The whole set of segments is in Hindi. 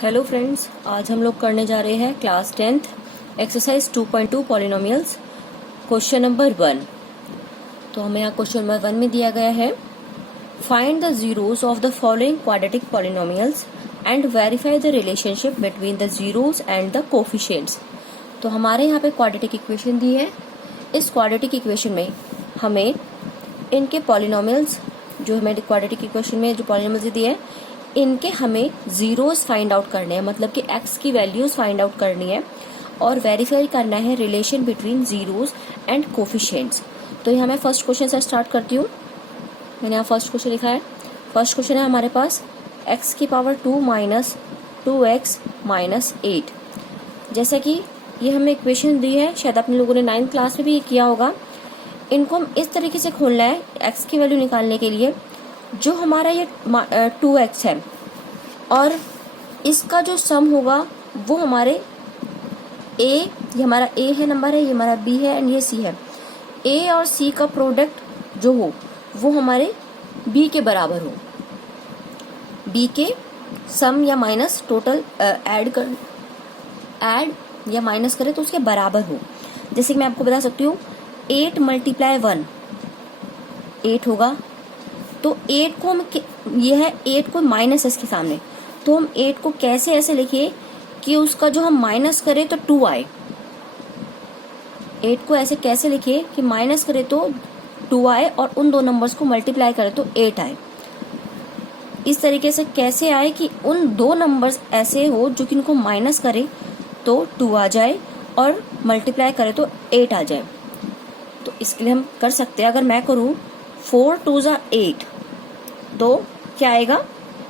हेलो फ्रेंड्स, आज हम लोग करने जा रहे हैं class 10th exercise 2.2 polynomials question number 1। तो हमें यहाँ क्वेश्चन नंबर 1 में दिया गया है find the zeros of the following quadratic polynomials and verify the relationship between the zeros and the coefficients. तो हमारे यहाँ पे क्वाड्रेटिक इक्वेशन दी है। इस क्वाड्रेटिक इक्वेशन में हमें इनके पॉलिनोमियल्स जो हमें क्वाड्रेटिक इक्वेशन में जो पॉलिनोमियल्स दिए हैं इनके हमें जीरोस फाइंड आउट करने हैं, मतलब कि एक्स की वैल्यूज फाइंड आउट करनी है और वेरीफाई करना है relation between zeros and coefficients. तो यहाँ मैं फर्स्ट क्वेश्चन से स्टार्ट करती हूँ। मैंने यहाँ फर्स्ट क्वेश्चन लिखा है। फर्स्ट क्वेश्चन है हमारे पास x की पावर 2 माइनस 2x माइनस 8। जैसा कि ये हमें इक्वेशन दी है, शायद अपने लोगों ने 9th क्लास में भी ये किया होगा। इनको हम इस तरीके से खोलना है x की वैल्यू निकालने के लिए। जो हमारा ये 2x है और इसका जो सम होगा वो हमारे ये हमारा a है नंबर है, ये हमारा b है एंड ये c है। a और c का प्रोडक्ट जो हो वो हमारे b के बराबर हो। b के सम या माइनस टोटल ऐड या माइनस करें तो उसके बराबर हो। जैसे कि मैं आपको बता सकती हूँ 8 मल्टीप्लाई 1 8 होगा। तो 8 को हम ये है 8 को माइनस है इसके सामने, तो हम 8 को कैसे ऐसे लिखिए कि उसका जो हम माइनस करें तो 2 आए। 8 को ऐसे कैसे लिखिए कि माइनस करें तो 2 आए और उन दो नंबर्स को मल्टीप्लाई करें तो 8 आए। इस तरीके से कैसे आए कि उन दो नंबर्स ऐसे हो जो कि इनको माइनस करे तो 2 आ जाए और मल्टीप्लाई करे तो 8 आ जाए। तो इसके लिए हम कर सकते हैं, अगर मैं करूँ 4 2 जा 8 तो क्या आएगा,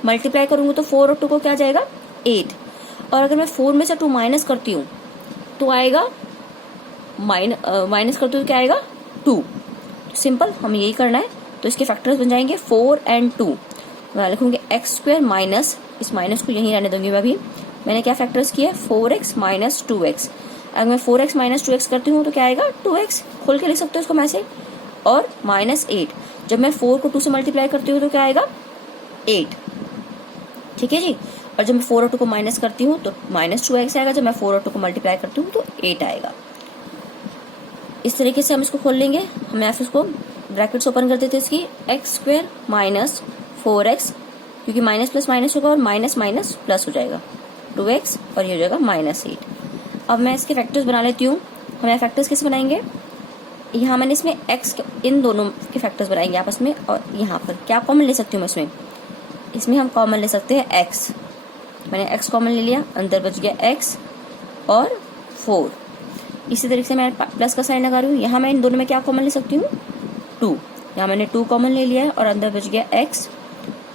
मल्टीप्लाई करूंगी तो 4 और 2 को क्या जाएगा 8। और अगर मैं 4 में से 2 माइनस करती हूँ तो आएगा माइनस करती हूँ क्या आएगा 2। सिंपल, हम यही करना है। तो इसके फैक्टर्स बन जाएंगे 4 एंड 2। मैं लिखूंगी एक्स स्क्वायर माइनस, इस माइनस को यहीं रहने दूंगी मैं अभी। मैंने क्या फैक्टर्स किए 4x माइनस 2x। अगर मैं 4x माइनस 2x करती हूँ तो क्या आएगा 2x, खोल के लिख सकते हो इसको मैं से। और माइनस 8, जब मैं 4 को 2 से मल्टीप्लाई करती हूँ तो क्या आएगा 8। ठीक है जी। और जब मैं 4 और 2 को माइनस करती हूँ तो माइनस 2x आएगा। जब मैं 4 और 2 को मल्टीप्लाई करती हूँ तो 8 आएगा। इस तरीके से हम इसको खोल लेंगे। हम यहाँ इसको ब्रैकेट्स ओपन कर देते हैं इसकी एक्स स्क्वायर माइनस 4x, क्योंकि माइनस प्लस माइनस होगा और माइनस माइनस प्लस हो जाएगा 2x और ये हो जाएगा माइनस 8। अब मैं इसके फैक्टर्स बना लेती हूँ। हम यहाँ फैक्टर्स कैसे बनाएंगे, यहाँ मैंने इसमें x इन दोनों के फैक्टर्स बनाएंगे आपस में। और यहाँ पर क्या कॉमन ले सकती हूँ मैं इसमें हम कॉमन ले सकते हैं x। मैंने x कॉमन ले लिया, अंदर बच गया x और 4। इसी तरीके से मैं प्लस का साइन लगा रही हूँ। यहाँ मैं इन दोनों में क्या कॉमन ले सकती हूँ 2। यहाँ मैंने 2 कॉमन ले लिया है और अंदर बच गया x,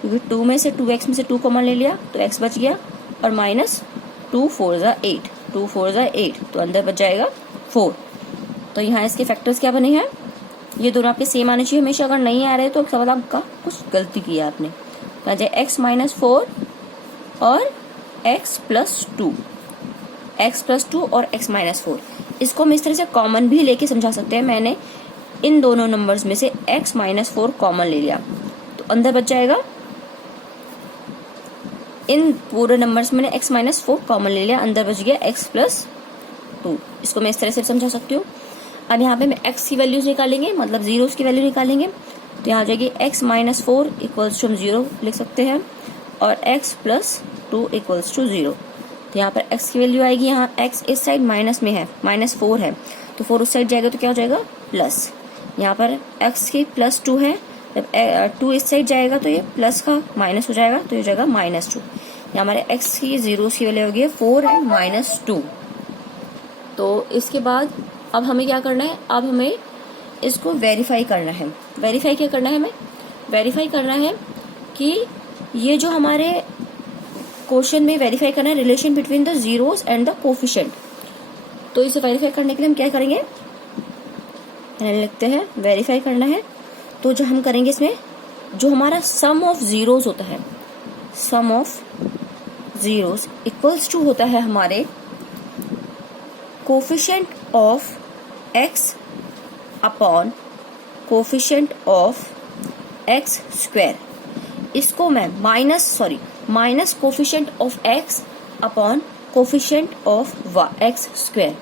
क्योंकि 2 में से 2x में से 2 कॉमन ले लिया तो x बच गया और माइनस 2 4 जा 8, 2 4 जा 8 तो अंदर बच जाएगा 4। तो यहाँ इसके फैक्टर्स क्या बने हैं, ये दोनों आपके सेम आने चाहिए हमेशा। अगर नहीं आ रहे तो सवाल आपका कुछ गलती किया आपने। तो आ जाए x माइनस 4 और x प्लस 2, x प्लस 2 और x माइनस 4। इसको हम इस तरह से कॉमन भी लेके समझा सकते हैं। मैंने इन दोनों नंबर्स में से x माइनस 4 कॉमन ले लिया तो अंदर बच जाएगा, इन पूरे नंबर्स में x माइनस 4 कॉमन ले लिया, अंदर बच गया x प्लस 2। इसको मैं इस तरह से समझा सकती हूँ। अब यहाँ पे मैं x की वैल्यूज निकालेंगे, मतलब जीरोस की वैल्यू निकालेंगे। तो यहाँ आ जाएगी x माइनस 4 इक्वल्स टू हम 0 लिख सकते हैं और x प्लस 2 इक्वल्स टू 0। तो यहाँ पर x की वैल्यू आएगी, यहाँ x इस साइड माइनस में है, माइनस 4 है तो 4 उस साइड जाएगा तो क्या हो जाएगा प्लस। यहाँ पर x की प्लस 2 है, जब 2 इस साइड जाएगा तो ये प्लस का माइनस हो जाएगा तो ये हो जाएगा माइनस 2। यहाँ हमारे x की जीरोस की वैल्यू होगी 4 एंड माइनस 2। तो इसके बाद अब हमें क्या करना है, अब हमें इसको वेरीफाई करना है। वेरीफाई क्या करना है, हमें वेरीफाई करना है कि ये जो हमारे क्वेश्चन में वेरीफाई करना है relation between the zeros and the coefficient. तो इसे वेरीफाई करने के लिए हम क्या करेंगे, लिखते हैं वेरीफाई करना है। तो जो हम करेंगे इसमें जो हमारा सम ऑफ जीरोस होता है, सम ऑफ जीरोस इक्वल्स टू होता है हमारे coefficient of x upon coefficient of x square. इसको मैं minus coefficient of x upon coefficient of x square.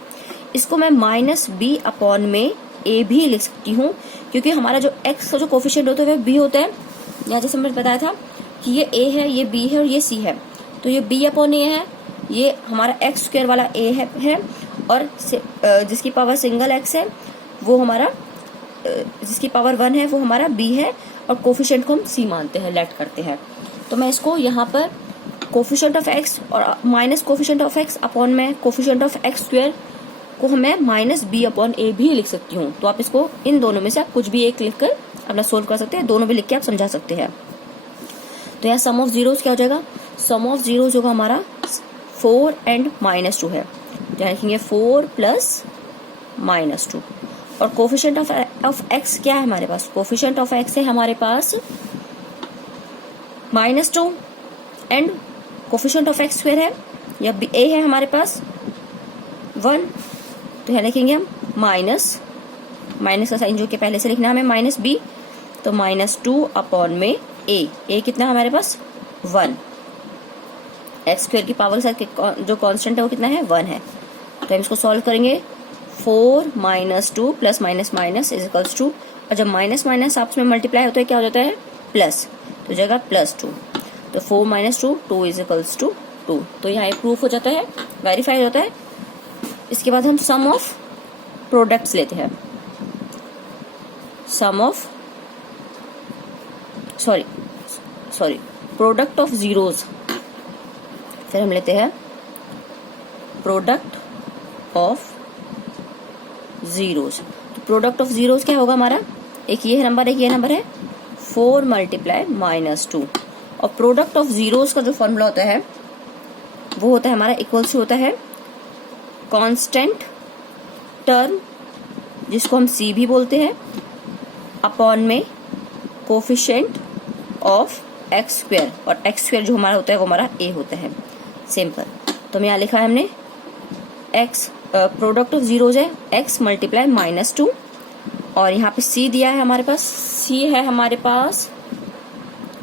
इसको मैं माइनस बी अपॉन में ए भी लिख सकती हूँ, क्योंकि हमारा जो एक्स का जो कोफिशिएंट होता है वह बी होता है। यहाँ जैसे मैंने बताया था कि ये ए है, ये बी है और ये सी है, तो ये बी अपॉन ए है, ये हमारा एक्स स्क्वायर वाला ए है और जिसकी पावर सिंगल एक्स है वो हमारा, जिसकी पावर 1 है वो हमारा बी है, और कोफिशिएंट को हम सी मानते हैं, लेट करते हैं। तो मैं इसको यहाँ पर कोफिशिएंट ऑफ एक्स और minus coefficient of x upon में कोफिशिएंट ऑफ एक्स स्क्वायर को मैं माइनस बी अपॉन ए भी लिख सकती हूँ। तो आप इसको इन दोनों में से आप कुछ भी एक लिख कर अपना सोल्व कर सकते हैं, दोनों भी लिख के आप समझा सकते हैं। तो यहाँ सम ऑफ जीरोस क्या हो जाएगा, सम ऑफ जीरोस होगा हमारा 4 एंड -2 है, तो यहाँ लिखेंगे 4 प्लस -2। और कोफिशिएंट ऑफ एक्स क्या है हमारे पास, कोफिशिएंट ऑफ एक्स है हमारे पास -2 and coefficient of x square है या ए है हमारे पास 1, तो यहाँ लिखेंगे हम माइनस का साइन जो कि पहले से लिखना हमें माइनस बी, तो -2 अपॉन में ए कितना है हमारे पास 1, एक्स स्क्वायर की पावर के साथ जो कांस्टेंट है वो कितना है 1 है। तो हम इसको सॉल्व करेंगे 4 -2 plus minus minus is equals to, और जब माइनस माइनस आपस में मल्टीप्लाई होता है क्या हो जाता है प्लस, तो जाएगा +2, तो 4 -2 2 इज इक्वल्स टू 2। तो यहाँ एक प्रूफ हो जाता है, वेरीफाई हो जाता है। इसके बाद हम सम ऑफ प्रोडक्ट्स लेते हैं, sum of sorry product of zeros, फिर हम लेते हैं प्रोडक्ट ऑफ जीरोज। तो प्रोडक्ट ऑफ जीरोज क्या होगा हमारा, एक ये नंबर एक ये नंबर है 4 × -2, और प्रोडक्ट ऑफ जीरोज का जो फॉर्मूला होता है वो होता है हमारा इक्वल्स होता है कांस्टेंट टर्म जिसको हम सी भी बोलते हैं अपॉन में कोफिशिएंट ऑफ एक्स स्क्वायर, और एक्स स्क्वायर जो हमारा होता है वो हमारा ए होता है, सिंपल। तो हम यहाँ लिखा है हमने एक्स, प्रोडक्ट ऑफ जीरोज है x × -2, और यहाँ पे c दिया है हमारे पास, c है हमारे पास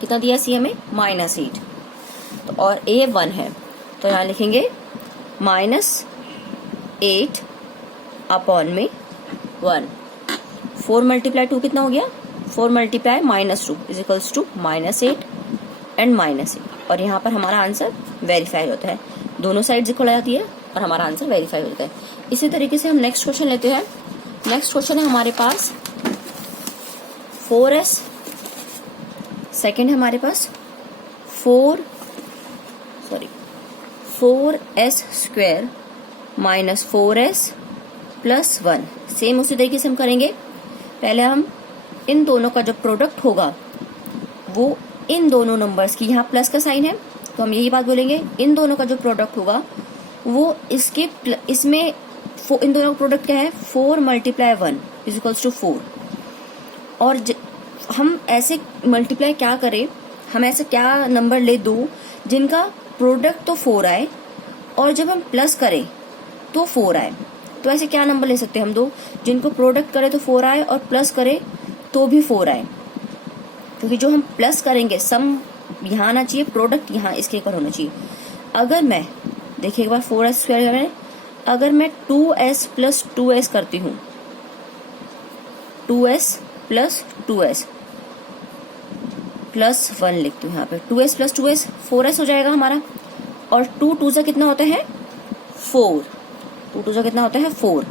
कितना दिया c हमें -8, तो और a 1 है, तो यहाँ लिखेंगे -8 अपॉन में 1, 4 × 2 कितना हो गया, 4 × -2 इज इक्वल्स टू -8 एंड -8, और यहाँ पर हमारा आंसर वेरीफाई होता है, दोनों साइड इक्वल आ जाती है और हमारा आंसर वेरीफाई हो जाता है। इसी तरीके से हम नेक्स्ट क्वेश्चन लेते हैं। नेक्स्ट क्वेश्चन है हमारे पास 4s, सेकेंड है हमारे पास 4s स्क्वायर -4s + 1। सेम उसी तरीके से हम करेंगे, पहले हम इन दोनों का जो प्रोडक्ट होगा वो इन दोनों नंबर्स की, यहाँ प्लस का साइन है तो हम यही बात बोलेंगे, इन दोनों का जो प्रोडक्ट होगा वो इसमें इन दोनों का प्रोडक्ट क्या है 4 × 1 इज इक्वल्स टू 4, और हम ऐसे मल्टीप्लाई क्या करें, हम ऐसे क्या नंबर ले दो जिनका प्रोडक्ट तो 4 आए और जब हम प्लस करें तो 4 आए। तो ऐसे क्या नंबर ले सकते हैं हम दो जिनको प्रोडक्ट करें तो 4 आए और प्लस करें तो भी 4 आए, क्योंकि जो हम प्लस करेंगे सम यहाँ आना चाहिए, प्रोडक्ट यहाँ इसके इक्वल होना चाहिए। अगर मैं देखिए एक बार 4s स्क्वायर है, अगर मैं 2s + 2s करती हूँ, 2s + 2s + 1 लिखती हूँ यहाँ पे, 2s + 2s 4s हो जाएगा हमारा, और 2 2 जा कितना होता है 4, 2 2 जा कितना होता है 4,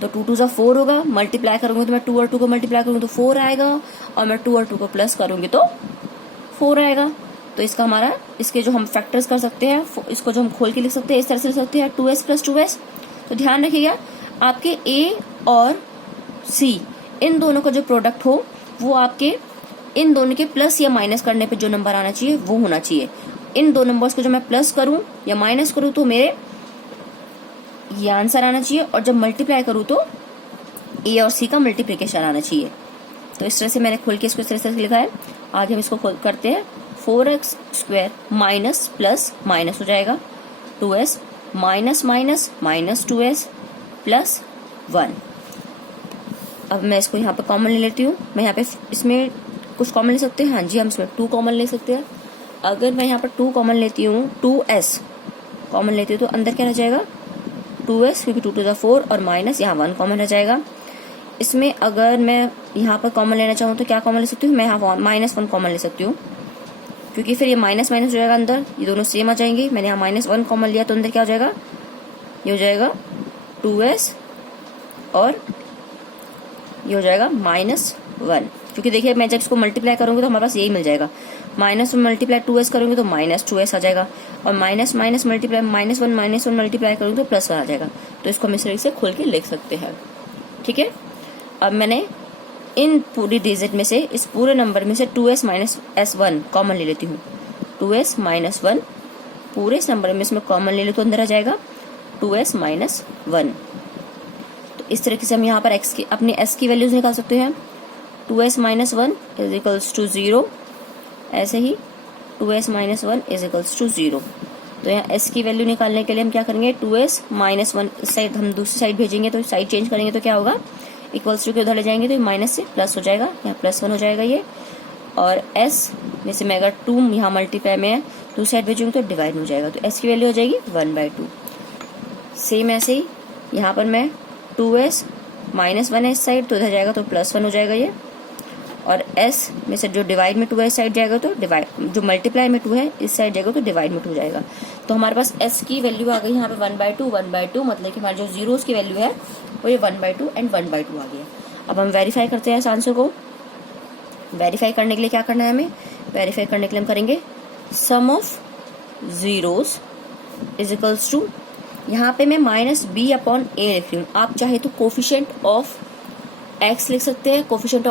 तो 2 2 जा 4 होगा, मल्टीप्लाई करूंगी तो मैं 2 और 2 को मल्टीप्लाई करूंगी तो 4 आएगा, और मैं 2 और 2 को प्लस करूंगी तो 4 आएगा। तो इसका हमारा, इसके जो हम फैक्टर्स कर सकते हैं, इसको जो हम खोल के लिख सकते हैं इस तरह से लिख सकते हैं 2s + 2s। तो ध्यान रखिएगा आपके a और c इन दोनों का जो प्रोडक्ट हो वो आपके इन दोनों के प्लस या माइनस करने पे जो नंबर आना चाहिए वो होना चाहिए। इन दो नंबर्स को जो मैं प्लस करूं या माइनस करूं तो मेरे ये आंसर आना चाहिए, और जब मल्टीप्लाई करूं तो a और c का मल्टीप्लिकेशन आना चाहिए। तो इस तरह से मैंने खोल के इसको इस तरह से लिखा है। आगे हम इसको करते हैं, 4x square minus plus minus हो जाएगा 2s minus minus minus 2s plus 1। अब मैं इसको यहाँ पे कॉमन ले लेती हूँ। मैं यहाँ पे इसमें कुछ कॉमन ले सकते हैं, हाँ जी हम इसमें 2 कॉमन ले सकते हैं। अगर मैं यहाँ पर 2 कॉमन लेती हूँ, 2s कॉमन लेती हूँ तो अंदर क्या रह जाएगा 2s, क्योंकि 2 to the 4 और माइनस यहाँ 1 कॉमन रह जाएगा। इसमें अगर मैं यहाँ पर कॉमन लेना चाहूँ तो क्या कॉमन ले सकती हूँ, मैं यहाँ -1 कॉमन ले सकती हूँ, क्योंकि फिर ये माइनस माइनस हो जाएगा अंदर, ये दोनों सेम आ जाएंगे। मैंने यहाँ -1 कॉमन लिया तो अंदर क्या हो जाएगा, ये हो जाएगा 2s और ये हो जाएगा -1, क्योंकि देखिए मैं जब इसको मल्टीप्लाई करूँगी तो हमारे पास यही मिल जाएगा। -1 मल्टीप्लाई 2s करूँगी तो -2s आ जाएगा, और माइनस माइनस मल्टीप्लाई -1 मल्टीप्लाई करूँगी तो +1 आ जाएगा। तो इसको हम इस तरीके से खोल के लिख सकते हैं। ठीक है, अब मैंने इन पूरी डिजिट में से, इस पूरे नंबर में से 2s - s1 कॉमन ले लेती हूँ। 2s - 1 पूरे इस नंबर में इसमें कॉमन ले लो तो अंदर आ जाएगा 2s - 1। तो इस तरीके से हम यहाँ पर x की अपनी s की वैल्यूज निकाल सकते हैं। 2s - 1 = 0, ऐसे ही 2s - 1 = 0। तो यहाँ s की वैल्यू निकालने के लिए हम क्या करेंगे, 2s - 1 इस साइड हम दूसरी साइड भेजेंगे, तो साइड चेंज करेंगे तो क्या होगा, इक्वल्स टू के उधर ले जाएंगे तो माइनस से प्लस हो जाएगा, यहाँ +1 हो जाएगा ये। और s में से मैं अगर 2 यहाँ मल्टीप्लाई में दूसरी साइड भेजूंगी तो डिवाइड हो जाएगा, तो s की वैल्यू हो जाएगी 1/2। सेम ऐसे ही यहाँ पर मैं 2s - 1 है इस साइड तो इधर जाएगा तो +1 हो जाएगा ये, और s में से जो डिवाइड में 2 है इस साइड जाएगा तो डिवाइड, जो मल्टीप्लाई में 2 है इस साइड जाएगा तो डिवाइड में 2 हो जाएगा। तो हमारे पास s की वैल्यू आ गई यहाँ पे 1/2, मतलब कि हमारे जो जीरोस की वैल्यू है वो ये 1/2 एंड 1/2 आ गया। अब हम वेरीफाई करते हैं इस आंसर को। वेरीफाई करने के लिए क्या करना है हमें, वेरीफाई करने के लिए हम करेंगे सम ऑफ जीरोस = यहाँ पे मैं -b/a लिख रही हूँ। आप चाहे तो कोफिशिएंट ऑफ x लिख सकते हैं, कोफिशिएंट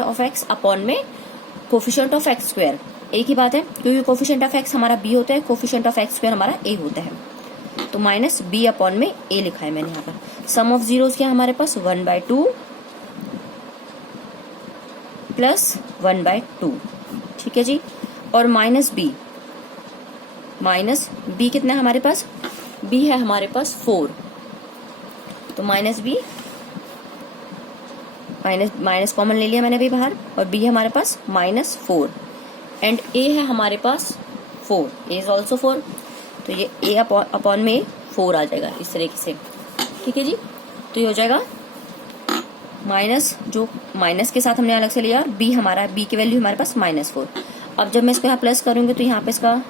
ऑफ x अपॉन में कोफिशिएंट ऑफ x², एक ही बात है, क्योंकि कोफिशिएंट ऑफ x हमारा b होता है, कोफिशिएंट ऑफ x² हमारा a होता है। तो -b/a लिखा है मैंने यहाँ पर। सम ऑफ जीरोस क्या हमारे पास 1/2 + 1/2, ठीक है जी। और -b कितना है हमारे पास, b है हमारे पास 4, तो -b माइनस कॉमन ले लिया मैंने अभी बाहर, और b है हमारे पास -4 एंड a है हमारे पास 4, a इज ऑल्सो 4, तो ये a अपॉन में 4 आ जाएगा इस तरीके से। ठीक है जी, तो ये हो जाएगा माइनस, जो माइनस के साथ हमने अलग से लिया, b हमारा, b की वैल्यू हमारे पास -4। अब जब मैं इसको यहाँ प्लस करूंगी तो यहाँ पे इसका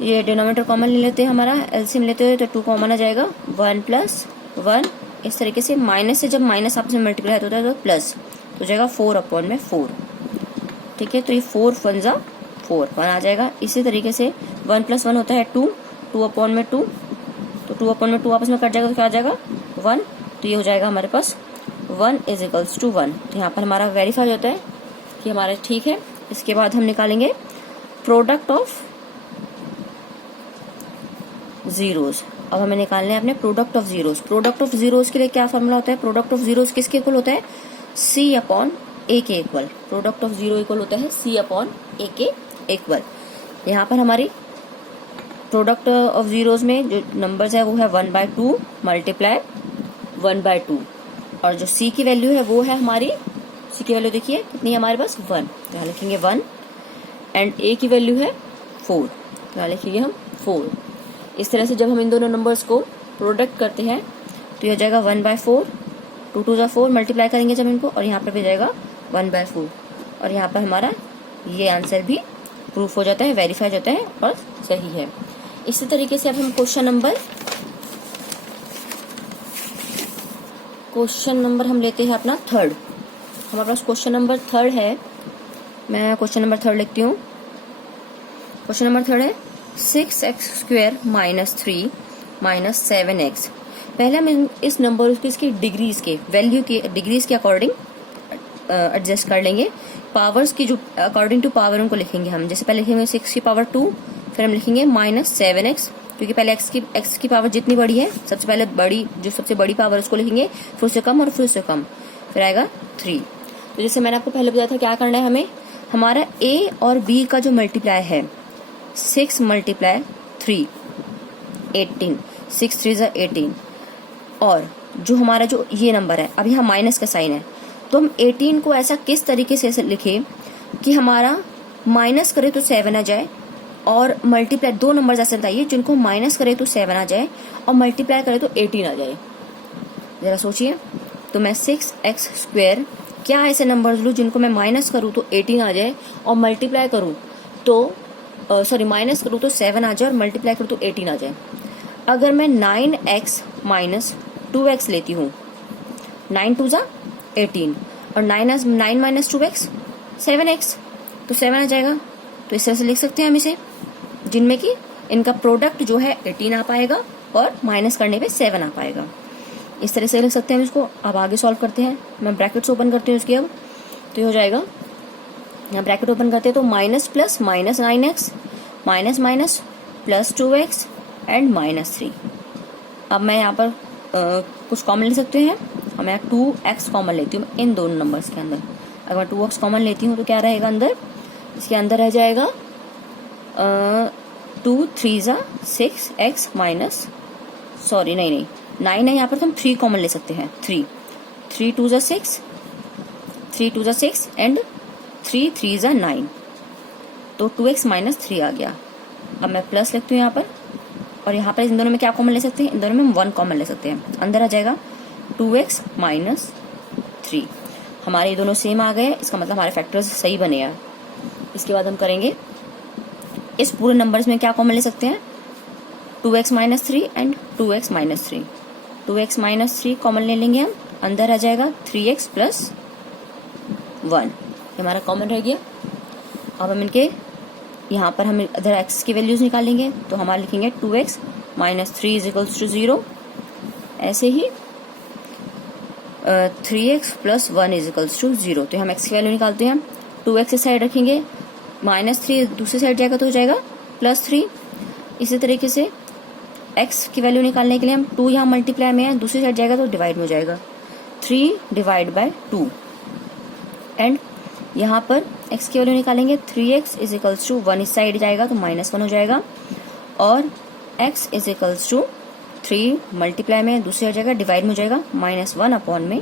ये डिनोमिनेटर कॉमन ले लेते हैं, हमारा एलसीएम लेते हुए, तो 2 कॉमन आ जाएगा, 1 + 1 इस तरीके से। माइनस से जब माइनस आपस में मल्टीप्लाई होता है तो प्लस, तो हो जाएगा 4/4। ठीक है, तो ये 4 × 1 आ जाएगा। इसी तरीके से 1 + 1 होता है 2, 2/2, तो 2/2 आपस में कट जाएगा तो क्या आ जाएगा 1, तो ये हो जाएगा हमारे पास 1 = 1। तो यहाँ पर हमारा वेरीफाई होता है कि हमारा ठीक है। इसके बाद हम निकालेंगे प्रोडक्ट ऑफ जीरोस। अब हमें निकालना है अपने product of zeros. Product of zeros के लिए क्या फॉर्मूला होता है, प्रोडक्ट ऑफ जीरोस किसके इक्वल होता है, c/a के equal. Product of zero equal होता है c/a के इक्वल। यहाँ पर हमारी प्रोडक्ट ऑफ जीरोस में जो नंबर्स है वो है 1/2 × 1/2, और जो c की वैल्यू है वो है हमारी, c की वैल्यू देखिए कितनी है हमारे पास 1, तो यहाँ लिखेंगे 1 एंड a की वैल्यू है 4, तो यहाँ लिखेंगे हम 4। इस तरह से जब हम इन दोनों नंबर्स को प्रोडक्ट करते हैं तो ये हो जाएगा 1/4, 2 to the 4 मल्टीप्लाई करेंगे जब इनको, और यहाँ पर भी जाएगा 1/4, और यहाँ पर हमारा ये आंसर भी प्रूफ हो जाता है, वेरीफाई हो जाता है और सही है। इसी तरीके से अब हम क्वेश्चन नंबर हम लेते हैं अपना 3rd। हमारे पास क्वेश्चन नंबर 3rd है, मैं क्वेश्चन नंबर 3rd लिखती हूँ। क्वेश्चन नंबर 3rd है 6x² - 3 - 7x। पहले हम इस नंबर की इसकी डिग्रीज के वैल्यू के डिग्रीज के अकॉर्डिंग एडजस्ट कर लेंगे। पावर्स की जो अकॉर्डिंग टू पावर उनको लिखेंगे हम। जैसे पहले लिखेंगे 6 की पावर 2, फिर हम लिखेंगे -7x, क्योंकि पहले x की पावर जितनी बड़ी है सबसे पहले सबसे बड़ी पावर उसको लिखेंगे, फिर उससे कम और फिर उससे कम, फिर आएगा 3। तो जैसे मैंने आपको पहले बताया था क्या करना है हमें, हमारा a और b का जो मल्टीप्लाई है 6 × 3 18, 6 3 = 18, और जो हमारा जो ये नंबर है, अब यहाँ माइनस का साइन है, तो हम 18 को ऐसा किस तरीके से लिखे कि हमारा माइनस करे तो 7 आ जाए और मल्टीप्लाई, दो नंबर्स ऐसे बताइए जिनको माइनस करे तो 7 आ जाए और मल्टीप्लाई करे तो 18 आ जाए। जरा सोचिए। तो मैं 6x², क्या ऐसे नंबर्स लूँ जिनको मैं माइनस करूँ तो 18 आ जाए और मल्टीप्लाई करूँ तो माइनस करूँ तो 7 आ जाए और मल्टीप्लाई करूँ तो 18 आ जाए। अगर मैं 9x माइनस 2x लेती हूँ, 9 2 जा 18 और 9 माइनस 2x 7x, तो 7 आ जाएगा। तो इस तरह से लिख सकते हैं हम इसे, जिनमें कि इनका प्रोडक्ट जो है 18 आ पाएगा और माइनस करने पे 7 आ पाएगा। इस तरह से लिख सकते हैं हम इसको। अब आगे सॉल्व करते हैं। मैं ब्रैकेट्स ओपन करती हूँ इसकी। अब तो ये हो जाएगा, यहाँ ब्रैकेट ओपन करते हैं तो minus plus minus 9x minus minus plus 2x and minus 3। अब मैं यहाँ पर कुछ कॉमन ले सकते हैं। अब मैं 2x कॉमन लेती हूँ इन दोनों नंबर्स के अंदर। अगर मैं 2x कॉमन लेती हूँ तो क्या रहेगा अंदर, इसके अंदर रह जाएगा 2 3 जा 6x माइनस, सॉरी नहीं 9 है यहाँ पर, तो हम 3 कॉमन ले सकते हैं। 3 2 जा 6, 3 2 जा 6 एंड 3 3 जा 9, तो 2x माइनस 3 आ गया। अब मैं प्लस लिखती हूँ यहाँ पर, और यहाँ पर इन दोनों में क्या कॉमन ले सकते हैं, इन दोनों में हम 1 कॉमन ले सकते हैं। अंदर आ जाएगा 2x माइनस 3। हमारे ये दोनों सेम आ गए, इसका मतलब हमारे फैक्टर्स सही बने हैं। इसके बाद हम करेंगे, इस पूरे नंबर्स में क्या कॉमन ले सकते हैं, 2x minus 3 and 2x minus 3। 2x minus 3 common ले लेंगे हम, अंदर आ जाएगा 3x प्लस 1, हमारा कॉमन रह गया। अब हम इनके यहाँ पर हम इधर x की वैल्यूज निकालेंगे, तो हमारे लिखेंगे 2x minus 3 is equals to 0। ऐसे ही 3x plus 1 is equals to 0। तो हम x की वैल्यू निकालते हैं। 2x इस साइड रखेंगे, माइनस 3 दूसरी साइड जाएगा तो हो जाएगा प्लस 3। इसी तरीके से x की वैल्यू निकालने के लिए हम 2 यहाँ मल्टीप्लाई में है, दूसरी साइड जाएगा तो डिवाइड में हो जाएगा 3 डिवाइड बाय 2। एंड यहाँ पर x की वैल्यू निकालेंगे, 3x इज इक्वल्स टू 1 इस साइड जाएगा तो -1 हो जाएगा, और x is equals to 3 multiply में दूसरी साइड जाएगा डिवाइड में हो जाएगा -1 अपॉन में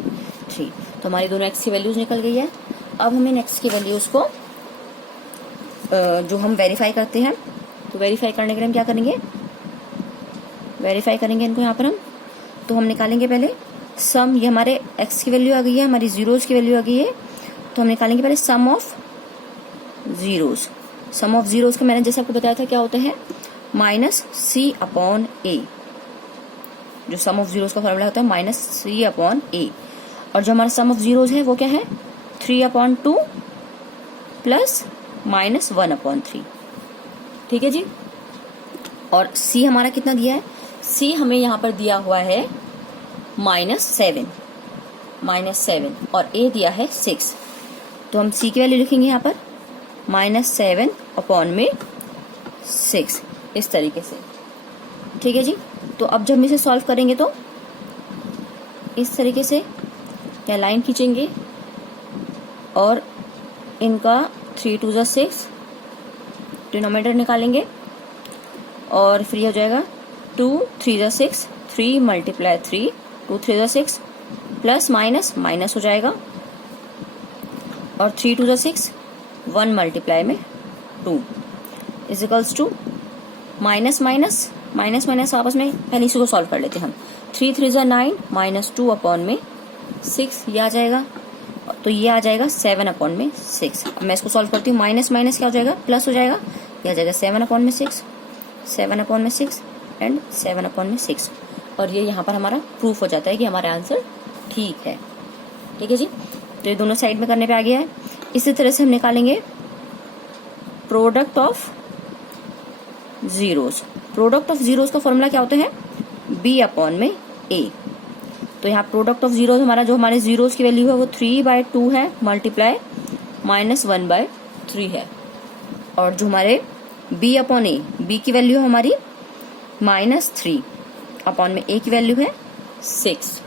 3। तो हमारी दोनों x की वैल्यूज निकल गई है। अब हम इन x की वैल्यूज को जो हम वेरीफाई करते हैं, तो वेरीफाई करने के लिए हम क्या करेंगे, वेरीफाई करेंगे इनको यहाँ पर हम। तो हम निकालेंगे पहले सम, ये हमारे x की वैल्यू आ गई है, हमारी जीरोज की वैल्यू आ गई है, तो हम निकालेंगे पहले sum of zeros. Sum of zeros का मैंने जैसे आपको बताया था क्या होता है, माइनस c अपॉन a। जो सम ऑफ जीरोज का फॉर्मूला होता है माइनस c अपॉन a, और जो हमारा सम ऑफ जीरोज है वो क्या है 3/2 प्लस -1/3। ठीक है जी। और c हमारा कितना दिया है, c हमें यहाँ पर दिया हुआ है -7 और a दिया है 6। तो हम c की वैल्यू लिखेंगे यहाँ पर -7 अपॉन में 6, इस तरीके से। ठीक है जी। तो अब जब हम इसे सॉल्व करेंगे तो इस तरीके से या लाइन खींचेंगे, और इनका 3 2 जा 6 डिनोमिनेटर निकालेंगे, और फिर हो जाएगा 2 3 जा 6, 3 मल्टीप्लाई 3 2 3 जा 6 प्लस माइनस माइनस हो जाएगा, और 3 2 जा 6 1 मल्टीप्लाई में 2 is equals to minus minus minus minus आपस में पहले इसी को सॉल्व कर लेते हैं हम। 3 3 जा 9 -2 अपॉन में 6 ये आ जाएगा, तो ये आ जाएगा 7 अपॉन में 6। अब मैं इसको सॉल्व करती हूँ, माइनस माइनस क्या हो जाएगा प्लस हो जाएगा, ये आ जाएगा 7 अपॉन में 6 7 अपॉन में 6 एंड 7 अपॉन में 6, और ये यहाँ पर हमारा प्रूफ हो जाता है कि हमारा आंसर ठीक है। ठीक है जी। तो ये दोनों साइड में करने पे आ गया है। इसी तरह से हम निकालेंगे product of zeros. Product of zeros का फॉर्मूला क्या होता है, b अपॉन में a। तो यहाँ प्रोडक्ट ऑफ जीरोज हमारा, जो हमारे जीरोज की वैल्यू है वो 3/2 है मल्टीप्लाई -1/3 है, और जो हमारे b अपॉन a, b की वैल्यू है हमारी -3 अपॉन में a की वैल्यू है 6।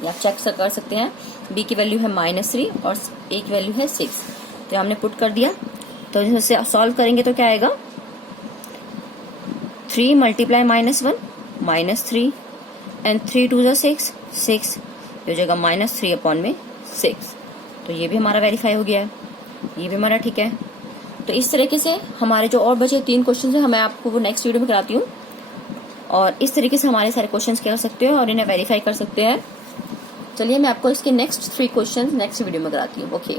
आप चेक कर सकते हैं, b की वैल्यू है -3 और a की वैल्यू है 6। तो हमने पुट कर दिया। तो इसे सॉल्व करेंगे तो क्या आएगा, 3 मल्टीप्लाई -1 -3 एंड 3 2 जा 6 6, हो जाएगा -3 अपॉन में 6। तो ये भी हमारा वेरीफाई हो गया है, ये भी हमारा ठीक है। तो इस तरीके से हमारे जो और बचे 3 क्वेश्चन है मैं आपको वो नेक्स्ट वीडियो में कराती हूँ, और इस तरीके से हमारे सारे क्वेश्चन कर सकते हो और इन्हें वेरीफाई कर सकते हैं। चलिए मैं आपको इसके नेक्स्ट 3 क्वेश्चन नेक्स्ट वीडियो में कराती हूँ। ओके।